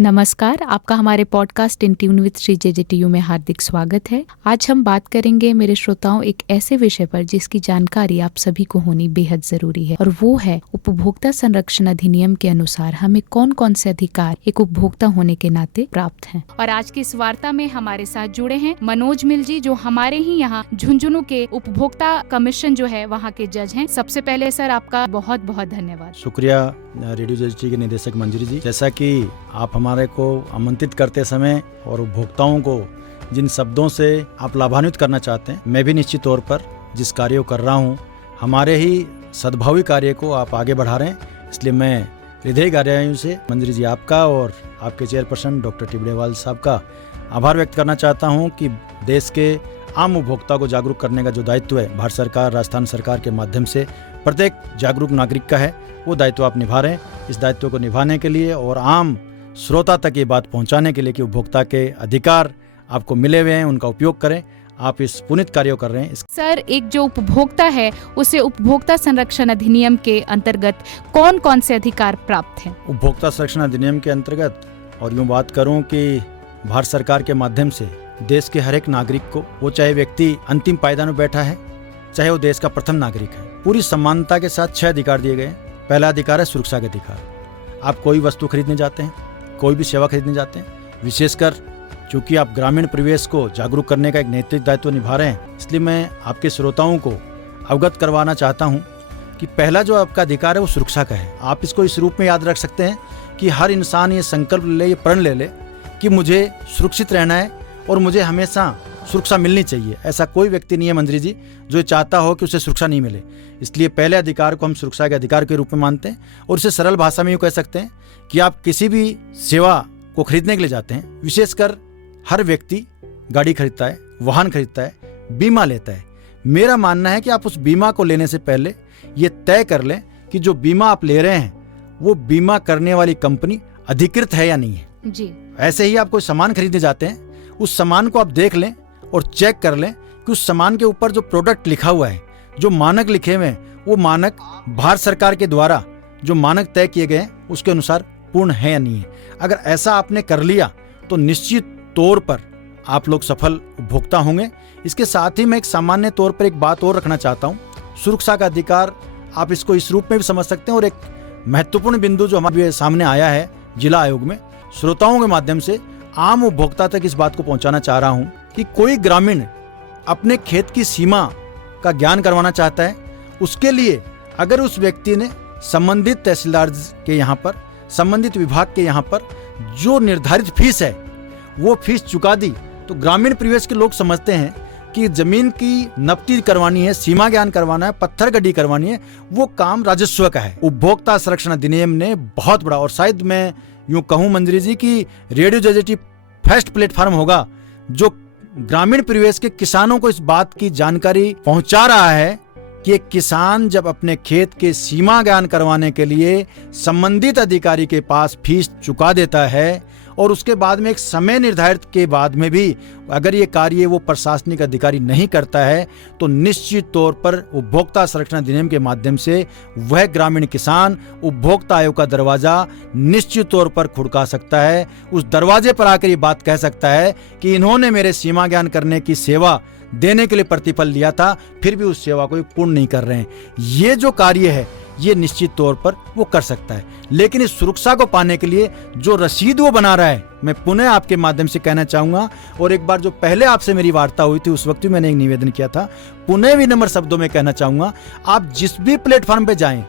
नमस्कार, आपका हमारे podcast in tune with Shri JJTU में हार्दिक स्वागत है। आज हम बात करेंगे मेरे श्रोताओं एक ऐसे विषय पर जिसकी जानकारी आप सभी को होनी बेहद जरूरी है, और वो है उपभोक्ता संरक्षण अधिनियम के अनुसार हमें कौन कौन से अधिकार एक उपभोक्ता होने के नाते प्राप्त हैं। और आज की इस वार्ता में हमारे साथ जुड़े हैं मनोज मिल जी, जो हमारे ही यहाँ झुंझुनू के उपभोक्ता कमीशन जो है वहाँ के जज हैं। सबसे पहले सर आपका बहुत बहुत धन्यवाद। शुक्रिया रेडियो जेजेटी के निदेशक मंजरी जी। जैसा कि आप हमारे को आमंत्रित करते समय और उपभोक्ताओं को जिन शब्दों से आप लाभान्वित करना चाहते हैं, मैं भी निश्चित तौर पर जिस कार्य को कर रहा हूँ, हमारे ही सद्भावी कार्य को आप आगे बढ़ा रहे हैं, इसलिए मैं हृदय कार्यालयों से मंजरी जी आपका और आपके चेयरपर्सन डॉक्टर टिबड़ेवाल साहब का आभार व्यक्त करना चाहता हूँ कि देश के आम उपभोक्ता को जागरूक करने का जो दायित्व है भारत सरकार, राजस्थान सरकार के माध्यम से प्रत्येक जागरूक नागरिक का है, वो दायित्व आप निभा रहे हैं। इस दायित्व को निभाने के लिए और आम श्रोता तक ये बात पहुंचाने के लिए कि उपभोक्ता के अधिकार आपको मिले हुए हैं, उनका उपयोग करें, आप इस पुनीत कार्य कर रहे हैं। सर, एक जो उपभोक्ता है उसे उपभोक्ता संरक्षण अधिनियम के अंतर्गत कौन कौन से अधिकार प्राप्त हैं? उपभोक्ता संरक्षण अधिनियम के अंतर्गत और यूँ बात करूँ कि भारत सरकार के माध्यम से देश के हर एक नागरिक को, वो चाहे व्यक्ति अंतिम पायदान में बैठा है, चाहे वो देश का प्रथम नागरिक है, पूरी समानता के साथ 6 अधिकार दिए गए हैं। पहला अधिकार है सुरक्षा के अधिकार। आप कोई वस्तु खरीदने जाते हैं, कोई भी सेवा खरीदने जाते हैं, विशेषकर चूंकि आप ग्रामीण परिवेश को जागरूक करने का एक नैतिक दायित्व निभा रहे हैं, इसलिए मैं आपके श्रोताओं को अवगत करवाना चाहता हूं कि पहला जो आपका अधिकार है वो सुरक्षा का है। आप इसको इस रूप में याद रख सकते हैं कि हर इंसान ये संकल्प ले, ये प्रण ले कि मुझे सुरक्षित रहना है और मुझे हमेशा सुरक्षा मिलनी चाहिए। ऐसा कोई व्यक्ति नहीं है मंजरी जी जो चाहता हो कि उसे सुरक्षा नहीं मिले। इसलिए पहले अधिकार को हम सुरक्षा के अधिकार के रूप में मानते हैं, और इसे सरल भाषा में यूँ कह सकते हैं कि आप किसी भी सेवा को खरीदने के लिए जाते हैं, विशेषकर हर व्यक्ति गाड़ी खरीदता है, वाहन खरीदता है, बीमा लेता है। मेरा मानना है कि आप उस बीमा को लेने से पहले ये तय कर लें कि जो बीमा आप ले रहे हैं वो बीमा करने वाली कंपनी अधिकृत है या नहीं है जी। ऐसे ही आप कोई सामान खरीदने जाते हैं, उस सामान को आप देख लें और चेक कर लें कि उस सामान के ऊपर जो प्रोडक्ट लिखा हुआ है, जो मानक लिखे हुए हैं, वो मानक भारत सरकार के द्वारा जो मानक तय किए गए हैं उसके अनुसार पूर्ण है या नहीं है। अगर ऐसा आपने कर लिया तो निश्चित तौर पर आप लोग सफल उपभोक्ता होंगे। इसके साथ ही मैं एक सामान्य तौर पर एक बात और रखना चाहता हूँ। सुरक्षा का अधिकार आप इसको इस रूप में भी समझ सकते हैं, और एक महत्वपूर्ण बिंदु जो हमारे सामने आया है जिला आयोग में, श्रोताओं के माध्यम से आम उपभोक्ता तक इस बात को पहुंचाना चाह रहा हूं कि कोई ग्रामीण अपने खेत की सीमा का ज्ञान करवाना चाहता है, उसके लिए अगर उस व्यक्ति ने संबंधित तहसीलदार के यहाँ पर, संबंधित विभाग के यहाँ पर जो निर्धारित फीस है वो फीस चुका दी, तो ग्रामीण परिवेश के लोग समझते हैं कि जमीन की नपती करवानी है, सीमा ज्ञान करवाना है, पत्थर गड्डी करवानी है, वो काम राजस्व का है। उपभोक्ता संरक्षण अधिनियम ने बहुत बड़ा, और शायद मैं यूं कहूं मंजरी जी की रेडियो जेजेटी फर्स्ट प्लेटफॉर्म होगा जो ग्रामीण परिवेश के किसानों को इस बात की जानकारी पहुंचा रहा है कि एक किसान जब अपने खेत के सीमा ज्ञान करवाने के लिए संबंधित अधिकारी के पास फीस चुका देता है, और उसके बाद में एक समय निर्धारित के बाद में भी अगर ये कार्य वो प्रशासनिक अधिकारी नहीं करता है, तो निश्चित तौर पर उपभोक्ता संरक्षण अधिनियम के माध्यम से वह ग्रामीण किसान उपभोक्ता आयोग का दरवाजा निश्चित तौर पर खुड़का सकता है। उस दरवाजे पर आकर ये बात कह सकता है कि इन्होंने मेरे सीमा ज्ञान करने की सेवा देने के लिए प्रतिफल लिया था, फिर भी उस सेवा को पूर्ण नहीं कर रहे हैं। ये जो कार्य है ये निश्चित तौर पर वो कर सकता है, लेकिन इस सुरक्षा को पाने के लिए जो रसीद वो बना रहा है, मैं पुनः आपके माध्यम से कहना चाहूंगा, और एक बार जो पहले आपसे मेरी वार्ता हुई थी उस वक्त भी मैंने एक निवेदन किया था, पुनः विनम्र शब्दों में कहना चाहूंगा, आप जिस भी प्लेटफॉर्म पे जाएं,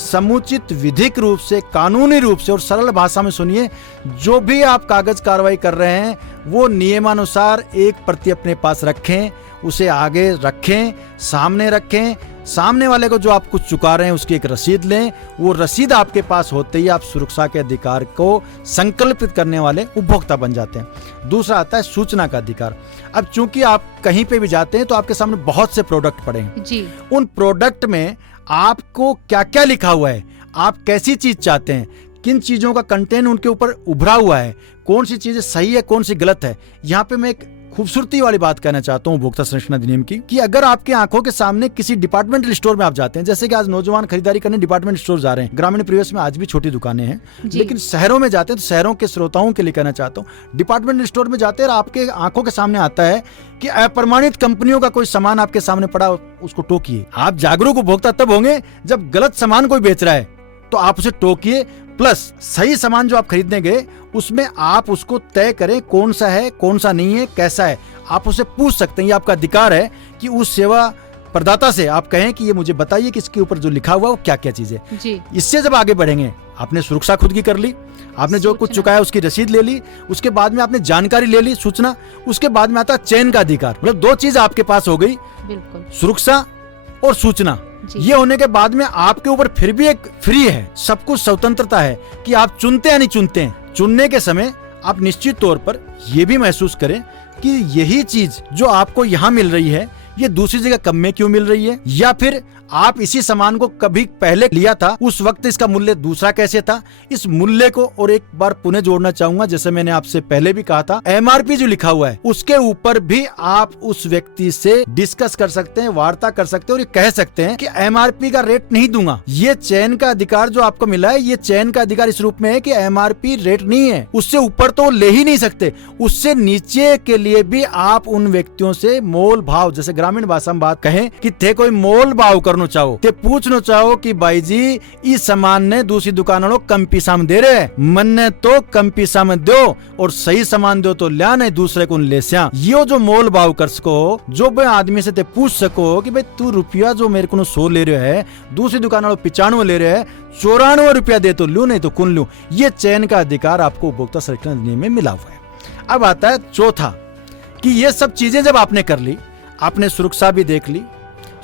समुचित विधिक रूप से, कानूनी रूप से और सरल भाषा में सुनिए। जो भी आप कागज कार्रवाई कर रहे हैं वो नियमानुसार एक प्रति अपने पास रखें, उसे आगे रखें, सामने रखें, सामने वाले को जो आप कुछ चुका रहे हैं उसकी एक रसीद लें। वो रसीद आपके पास होते ही आप सुरक्षा के अधिकार को संकल्पित करने वाले उपभोक्ता बन जाते हैं। दूसरा आता है सूचना का अधिकार। अब चूंकि आप कहीं पे भी जाते हैं तो आपके सामने बहुत से प्रोडक्ट पड़े हैं जी। उन प्रोडक्ट में आपको क्या क्या लिखा हुआ है, आप कैसी चीज चाहते हैं, किन चीजों का कंटेंट उनके ऊपर उभरा हुआ है, कौन सी चीजें सही है, कौन सी गलत है। यहाँ पे मैं एक खूबसूरती वाली बात कहना चाहता हूँ उपभोक्ता संरक्षण अधिनियम की, कि अगर आपके आंखों के सामने किसी डिपार्टमेंटल स्टोर में आप जाते हैं, जैसे कि आज नौजवान खरीदारी करने डिपार्टमेंट स्टोर जा रहे हैं, ग्रामीण परिवेश में आज भी छोटी दुकानें हैं, लेकिन शहरों में जाते हैं, तो शहरों के श्रोताओं के लिए कहना चाहता हूँ, डिपार्टमेंटल स्टोर में जाते हैं और आपके आंखों के सामने आता है कि अप्रमाणित कंपनियों का कोई सामान आपके सामने पड़ा, उसको टोकिए। आप जागरूक उपभोक्ता तब होंगे जब गलत सामान कोई बेच रहा है तो आप उसे टोकिए, प्लस सही सामान जो आप खरीदने गए उसमें आप उसको तय करें कौन सा है, कौन सा नहीं है, कैसा है। आप उसे पूछ सकते हैं, ये आपका अधिकार है कि उस सेवा प्रदाता से आप कहें कि ये मुझे बताइए कि इसके ऊपर जो लिखा हुआ है वो क्या क्या चीज है जी। इससे जब आगे बढ़ेंगे, आपने सुरक्षा खुद की कर ली, आपने जो कुछ चुकाया उसकी रसीद ले ली, उसके बाद में आपने जानकारी ले ली, सूचना, उसके बाद में आता चयन का अधिकार। मतलब दो चीज आपके पास हो गई, बिल्कुल, सुरक्षा और सूचना। ये होने के बाद में आपके ऊपर फिर भी एक फ्री है, सब कुछ स्वतंत्रता है कि आप चुनते या नहीं चुनते हैं। चुनने के समय आप निश्चित तौर पर ये भी महसूस करें कि यही चीज जो आपको यहाँ मिल रही है ये दूसरी जगह कम में क्यों मिल रही है, या फिर आप इसी सामान को कभी पहले लिया था, उस वक्त इसका मूल्य दूसरा कैसे था। इस मूल्य को और एक बार पुनः जोड़ना चाहूंगा, जैसे मैंने आपसे पहले भी कहा था, एमआरपी जो लिखा हुआ है उसके ऊपर भी आप उस व्यक्ति से डिस्कस कर सकते हैं, वार्ता कर सकते हैं और ये कह सकते हैं कि एमआरपी का रेट नहीं दूंगा। ये चयन का अधिकार जो आपको मिला है, ये चयन का अधिकार इस रूप में है कि एमआरपी रेट नहीं है, उससे ऊपर तो ले ही नहीं सकते, उससे नीचे के लिए भी आप उन व्यक्तियों से मोल भाव, जैसे ग्रामीण भाषा में बात कहें कि थे कोई मोल भाव करना चाहो, ते पूछना चाहो कि भाई जी इस सामान ने दूसरी दुकान वालों कम पैसा में दे रहे, मन ने तो कम पैसा में दो और सही सामान दो तो लिया, नहीं दूसरे को ले स्या। ये जो मोल भाव कर सको, जो भाई आदमी से ते पूछ सको कि भाई तू रुपया जो मेरे को 100 ले रहे है, दूसरी दुकान वालों 95 ले रहे है, 94 रुपया दे तो लू नहीं तो कौन लू। ये चयन का अधिकार आपको उपभोक्ता संरक्षण अधिनियम में मिला हुआ है। अब आता है चौथा, कि ये सब चीजें जब आपने कर ली, आपने सुरक्षा भी देख ली,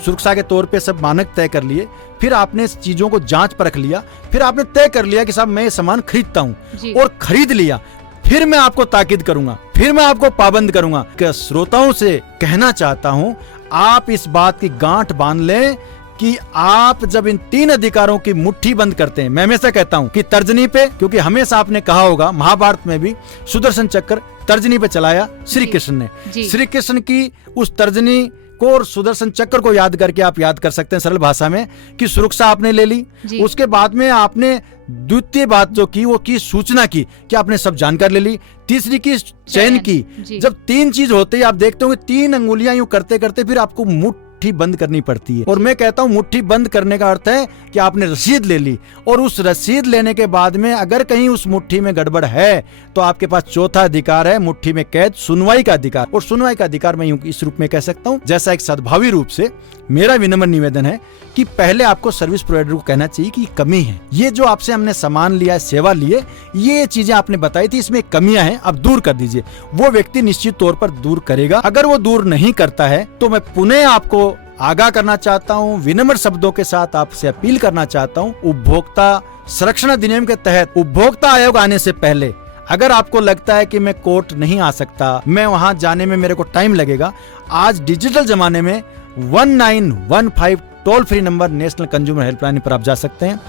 सुरक्षा के तौर पे सब मानक तय कर लिए, फिर आपने इस चीजों को जांच परख लिया, फिर आपने तय कर लिया कि साहब मैं ये सामान खरीदता हूँ और खरीद लिया, फिर मैं आपको ताकीद करूंगा, फिर मैं आपको पाबंद करूंगा। कि श्रोताओं से कहना चाहता हूँ, आप इस बात की गांठ बांध लें कि आप जब इन 3 अधिकारों की मुट्ठी बंद करते हैं, मैं हमेशा कहता हूँ कि तर्जनी पे, क्योंकि हमेशा आपने कहा होगा महाभारत में भी सुदर्शन चक्र तर्जनी पे चलाया श्री कृष्ण ने। श्री कृष्ण की उस तर्जनी को और सुदर्शन चक्र को याद करके आप याद कर सकते हैं सरल भाषा में कि सुरक्षा आपने ले ली, उसके बाद में आपने द्वितीय बात जो की वो की सूचना की कि आपने सब जानकारी ले ली, तीसरी की चयन की। जब 3 चीज होते ही आप देखते हो 3 अंगुलियां यूं करते करते फिर आपको मुट्ठी बंद करनी पड़ती है। और मैं कहता हूं मुट्ठी बंद करने का अर्थ है कि आपने रसीद ले ली, और उस रसीद लेने के बाद में अगर कहीं उस मुट्ठी में गड़बड़ है तो आपके पास चौथा अधिकार है, मुट्ठी में कैद, सुनवाई का अधिकार। और सुनवाई का अधिकार मैं इस रूप में कह सकता हूं, जैसा एक सद्भावी रूप से मेरा विनम्र निवेदन है कि पहले आपको सर्विस प्रोवाइडर को कहना चाहिए कि कमी है, ये जो आपसे हमने सामान लिया, सेवा लिए, ये चीजें आपने बताई थी, इसमें कमियां हैं, अब दूर कर दीजिए। वो व्यक्ति निश्चित तौर पर दूर करेगा। अगर वो दूर नहीं करता है तो मैं पुनः आपको आगाह करना चाहता हूं, विनम्र शब्दों के साथ आपसे अपील करना चाहता हूं, उपभोक्ता संरक्षण अधिनियम के तहत उपभोक्ता आयोग आने से पहले अगर आपको लगता है कि मैं कोर्ट नहीं आ सकता, मैं वहां जाने में मेरे को टाइम लगेगा, आज डिजिटल जमाने में 1915 toll free number national consumer helpline पर आप जा सकते हैं।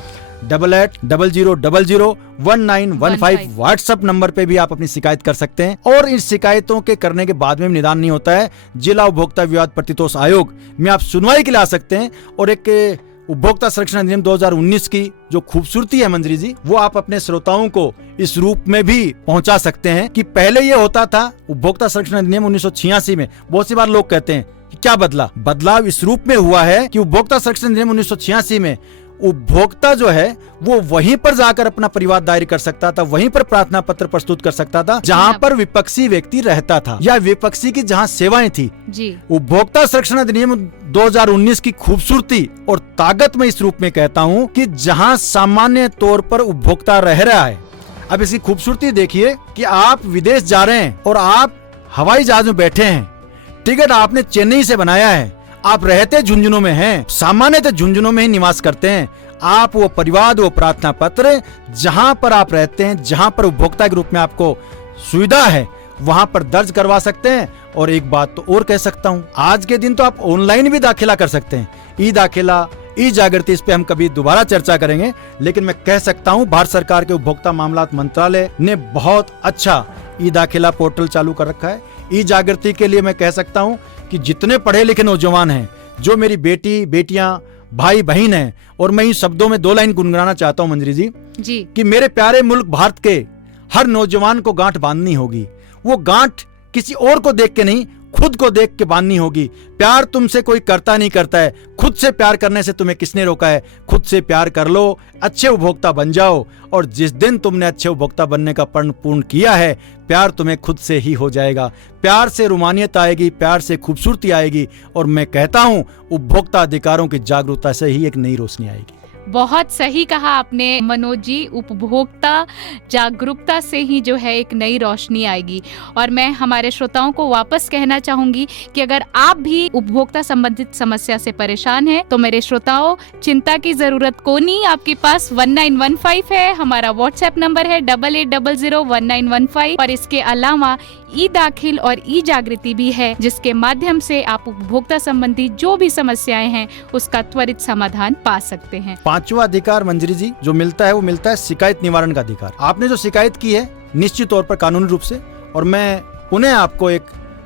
8800001915 व्हाट्सएप नंबर पे भी आप अपनी शिकायत कर सकते हैं। और इन शिकायतों के करने के बाद में निदान नहीं होता है, जिला उपभोक्ता विवाद प्रतितोष आयोग में आप सुनवाई के लिए आ सकते हैं। और एक उपभोक्ता संरक्षण अधिनियम 2019 की जो खूबसूरती है मंजरी जी, वो आप अपने श्रोताओं को इस रूप में भी पहुंचा सकते हैं कि पहले ये होता था उपभोक्ता संरक्षण अधिनियम 1986 में, बहुत सी बार लोग कहते हैं कि क्या बदला, बदलाव इस रूप में हुआ है कि उपभोक्ता संरक्षण अधिनियम 1986 में उपभोक्ता जो है वो वहीं पर जाकर अपना परिवाद दायर कर सकता था, वहीं पर प्रार्थना पत्र प्रस्तुत कर सकता था जहां पर विपक्षी व्यक्ति रहता था या विपक्षी की जहां सेवाएं थी जी। उपभोक्ता संरक्षण अधिनियम 2019 की खूबसूरती और ताकत में इस रूप में कहता हूं कि जहां सामान्य तौर पर उपभोक्ता रह रहा है। अब इसकी खूबसूरती देखिए कि आप विदेश जा रहे हैं और आप हवाई जहाज में बैठे हैं, टिकट आपने चेन्नई से बनाया है, आप रहते झुंझुनू में हैं, सामान्यतः झुंझुनू में ही निवास करते हैं, आप वो परिवाद, वो प्रार्थना पत्र जहां पर आप रहते हैं, जहां पर उपभोक्ता के रूप में आपको सुविधा है, वहां पर दर्ज करवा सकते हैं। और एक बात तो और कह सकता हूं, आज के दिन तो आप ऑनलाइन भी दाखिला कर सकते हैं, ई दाखिला, ई जागृति, इस पे हम कभी दोबारा चर्चा करेंगे। लेकिन मैं कह सकता हूं भारत सरकार के उपभोक्ता मामलात मंत्रालय ने बहुत अच्छा ई दाखिला पोर्टल चालू कर रखा है। ई जागृति के लिए मैं कह सकता हूं कि जितने पढ़े लिखे नौजवान हैं, जो मेरी बेटी बेटियां भाई बहन हैं, और मैं इन शब्दों में 2 लाइन गुनगुनाना चाहता हूं मंजरी जी कि मेरे प्यारे मुल्क भारत के हर नौजवान को गांठ बांधनी होगी। वो गांठ किसी और को देख के नहीं, खुद को देख के बांधनी होगी। प्यार तुमसे कोई करता नहीं करता है, खुद से प्यार करने से तुम्हें किसने रोका है? खुद से प्यार कर लो, अच्छे उपभोक्ता बन जाओ, और जिस दिन तुमने अच्छे उपभोक्ता बनने का प्रण पूर्ण किया है, प्यार तुम्हें खुद से ही हो जाएगा। प्यार से रूमानियत आएगी, प्यार से खूबसूरती आएगी, और मैं कहता हूं उपभोक्ता अधिकारों की जागरूकता से ही एक नई रोशनी आएगी। बहुत सही कहा आपने मनोज जी, उपभोक्ता जागरूकता से ही जो है एक नई रोशनी आएगी। और मैं हमारे श्रोताओं को वापस कहना चाहूंगी कि अगर आप भी उपभोक्ता संबंधित समस्या से परेशान हैं तो मेरे श्रोताओं चिंता की जरूरत को नहीं, आपके पास 1915 है, हमारा व्हाट्सएप नंबर है 88001915, और इसके अलावा ई दाखिल और ई जागृति भी है, जिसके माध्यम से आप उपभोक्ता संबंधी जो भी समस्याएं हैं उसका त्वरित समाधान पा सकते हैं। 5वां अधिकार मंजरी जी जो मिलता है वो मिलता है शिकायत निवारण का अधिकार। आपने जो शिकायत की है निश्चित तौर पर कानूनी रूप से, और मैं पुनः आपको एक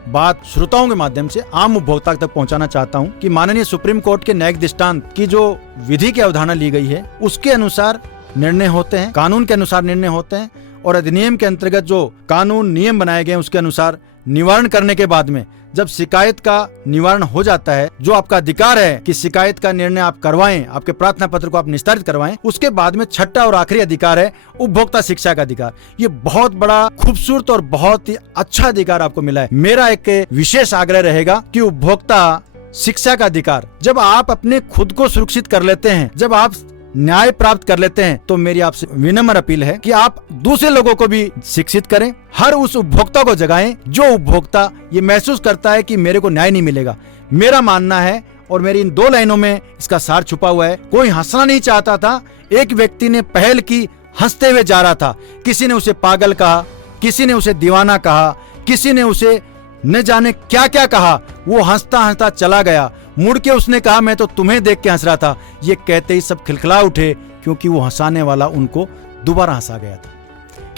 बात श्रोताओं के माध्यम से आम उपभोक्ता तक पहुंचाना चाहता हूं कि माननीय सुप्रीम कोर्ट के न्यायिक दृष्टांत की जो विधि की अवधारणा ली गई है उसके अनुसार निर्णय होते हैं, कानून के अनुसार निर्णय होते हैं, और अधिनियम के अंतर्गत जो कानून नियम बनाए गए हैं उसके अनुसार निवारण करने के बाद में जब शिकायत का निवारण हो जाता है, जो आपका अधिकार है कि शिकायत का निर्णय आप करवाएं, आपके प्रार्थना पत्र को आप निस्तारित करवाएं, उसके बाद में 6ठा और आखिरी अधिकार है उपभोक्ता शिक्षा का अधिकार। ये बहुत बड़ा खूबसूरत और बहुत ही अच्छा अधिकार आपको मिला है। मेरा एक विशेष आग्रह रहेगा कि उपभोक्ता शिक्षा का अधिकार जब आप अपने खुद को सुरक्षित कर लेते हैं, जब आप न्याय प्राप्त कर लेते हैं, तो मेरी आपसे विनम्र अपील है कि आप दूसरे लोगों को भी शिक्षित करें। हर उस उपभोक्ता को जगाएं जो उपभोक्ता ये महसूस करता है कि मेरे को न्याय नहीं मिलेगा। मेरा मानना है, और मेरी इन 2 लाइनों में इसका सार छुपा हुआ है, कोई हंसना नहीं चाहता था, एक व्यक्ति ने पहल की, हंसते हुए जा रहा था। किसी ने उसे पागल कहा, किसी ने उसे दीवाना कहा, किसी ने उसे न जाने क्या क्या कहा। वो हंसता हंसता चला गया, मुड़ के उसने कहा मैं तो तुम्हें देख के हंस रहा था। ये कहते ही सब खिलखिला उठे, क्योंकि वो हंसाने वाला उनको दोबारा हंसा गया था।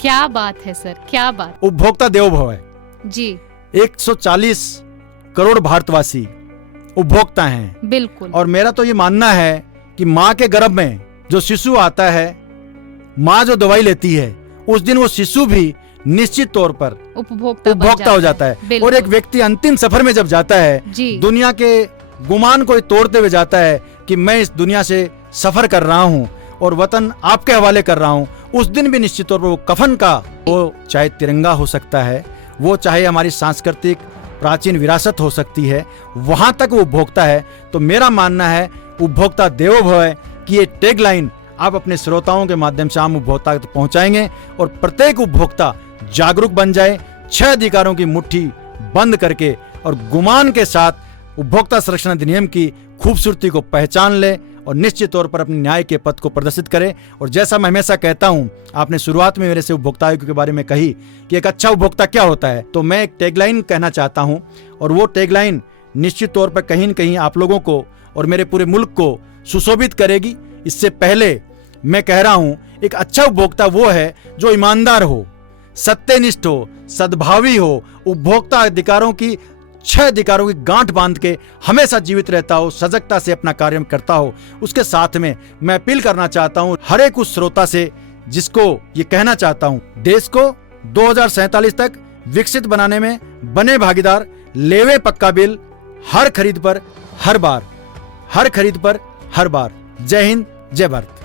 क्या बात है सर, क्या बात। उपभोक्ता देवोभव है जी। 140 करोड़ भारतवासी उपभोक्ता हैं। बिल्कुल। और मेरा तो ये मानना है कि माँ के गर्भ में जो शिशु आता है, माँ जो दवाई लेती है, उस दिन वो शिशु भी निश्चित तौर पर उपभोक्ता हो जाता है। और एक व्यक्ति अंतिम सफर में जब जाता है, दुनिया के गुमान को तोड़ते हुए जाता है कि मैं इस दुनिया से सफर कर रहा हूँ और वतन आपके हवाले कर रहा हूँ, उस दिन भी निश्चित तौर पर वो कफन का, वो चाहे तिरंगा हो सकता है, वो चाहे हमारी सांस्कृतिक प्राचीन विरासत हो सकती है, वहां तक वो उपभोक्ता है। तो मेरा मानना है उपभोक्ता देवोभव है कि ये टैग लाइन आप अपने श्रोताओं के माध्यम से आम उपभोक्ता तक पहुंचाएंगे, और प्रत्येक उपभोक्ता जागरूक बन जाए, 6 अधिकारों की मुट्ठी बंद करके और गुमान के साथ उपभोक्ता संरक्षण अधिनियम की खूबसूरती को पहचान ले, और निश्चित तौर पर अपने न्याय के पथ को प्रदर्शित करे। और जैसा मैं हमेशा कहता हूं, आपने शुरुआत में मेरे से उपभोक्ता आयोग के बारे में कही कि एक अच्छा उपभोक्ता क्या होता है, तो मैं एक टैगलाइन कहना चाहता हूं, और वो टैगलाइन निश्चित तौर पर कहीं न कहीं आप लोगों को और मेरे पूरे मुल्क को सुशोभित करेगी। इससे पहले मैं कह रहा हूं, एक अच्छा उपभोक्ता वो है जो ईमानदार हो, सत्यनिष्ठ हो, सद्भावी हो, उपभोक्ता अधिकारों की 6 अधिकारों की गांठ बांध के हमेशा जीवित रहता हो, सजगता से अपना कार्य करता हो। उसके साथ में मैं अपील करना चाहता हूं हर एक उस श्रोता से जिसको ये कहना चाहता हूं, देश को 2047 तक विकसित बनाने में बने भागीदार, लेवे पक्का बिल, हर खरीद पर हर बार, हर खरीद पर हर बार। जय हिंद, जय भारत।